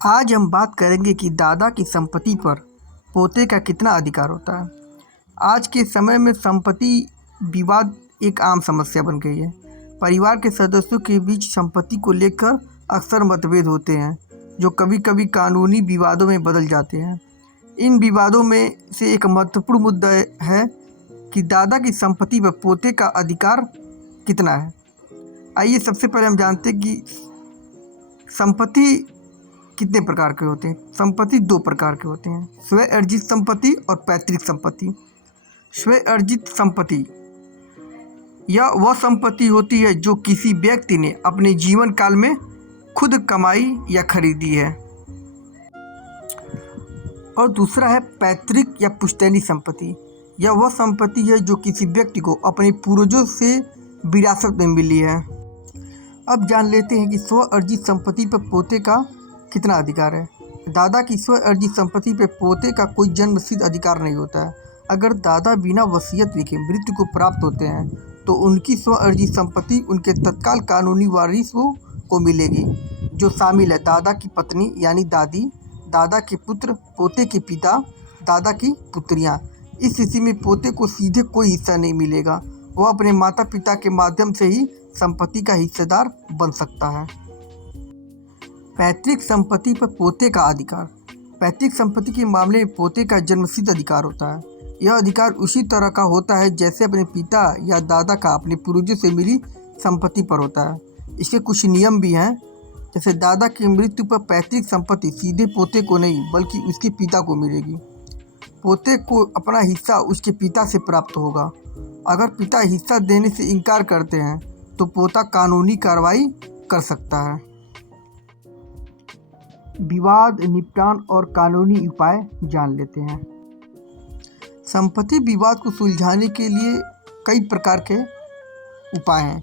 आज हम बात करेंगे कि दादा की संपत्ति पर पोते का कितना अधिकार होता है। आज के समय में संपत्ति विवाद एक आम समस्या बन गई है। परिवार के सदस्यों के बीच संपत्ति को लेकर अक्सर मतभेद होते हैं, जो कभी कभी कानूनी विवादों में बदल जाते हैं। इन विवादों में से एक महत्वपूर्ण मुद्दा है कि दादा की संपत्ति पर पोते का अधिकार कितना है। आइए सबसे पहले हम जानते हैं कि संपत्ति कितने प्रकार के होते हैं। संपत्ति दो प्रकार के होते हैं, स्वयं अर्जित संपत्ति और पैतृक संपत्ति। स्वयं अर्जित संपत्ति यह वह संपत्ति होती है जो किसी व्यक्ति ने अपने जीवन काल में खुद कमाई या खरीदी है। और दूसरा है पैतृक या पुश्तैनी संपत्ति। यह वह संपत्ति है जो किसी व्यक्ति को अपने पूर्वजों से विरासत में मिली है। अब जान लेते हैं कि स्व अर्जित संपत्ति पर पोते का कितना अधिकार है। दादा की स्व अर्जित संपत्ति पर पोते का कोई जन्मसिद्ध अधिकार नहीं होता है। अगर दादा बिना वसीयत लिखे मृत्यु को प्राप्त होते हैं तो उनकी स्व अर्जित संपत्ति उनके तत्काल कानूनी वारिसों को मिलेगी, जो शामिल है दादा की पत्नी यानी दादी, दादा के पुत्र, पोते के पिता, दादा की पुत्रियां। इस स्थिति में पोते को सीधे कोई हिस्सा नहीं मिलेगा, वह अपने माता पिता के माध्यम से ही संपत्ति का हिस्सेदार बन सकता है। पैतृक संपत्ति पर पोते का अधिकार। पैतृक संपत्ति के मामले में पोते का जन्मसिद्ध अधिकार होता है। यह अधिकार उसी तरह का होता है जैसे अपने पिता या दादा का अपने पूर्वजों से मिली संपत्ति पर होता है। इसके कुछ नियम भी हैं, जैसे दादा की मृत्यु पर पैतृक संपत्ति सीधे पोते को नहीं बल्कि उसके पिता को मिलेगी। पोते को अपना हिस्सा उसके पिता से प्राप्त होगा। अगर पिता हिस्सा देने से इनकार करते हैं तो पोता कानूनी कार्रवाई कर सकता है। विवाद निपटान और कानूनी उपाय जान लेते हैं। संपत्ति विवाद को सुलझाने के लिए कई प्रकार के उपाय हैं।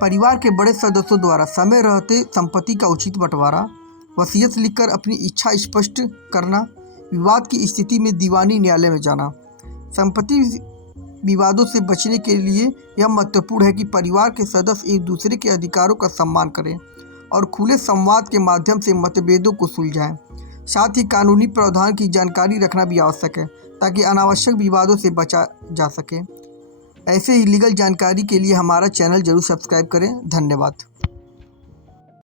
परिवार के बड़े सदस्यों द्वारा समय रहते संपत्ति का उचित बंटवारा, वसीयत लिखकर अपनी इच्छा स्पष्ट करना, विवाद की स्थिति में दीवानी न्यायालय में जाना। संपत्ति विवादों से बचने के लिए यह महत्वपूर्ण है कि परिवार के सदस्य एक दूसरे के अधिकारों का सम्मान करें और खुले संवाद के माध्यम से मतभेदों को सुलझाएं। साथ ही कानूनी प्रावधान की जानकारी रखना भी आवश्यक है ताकि अनावश्यक विवादों से बचा जा सके। ऐसे ही लीगल जानकारी के लिए हमारा चैनल जरूर सब्सक्राइब करें। धन्यवाद।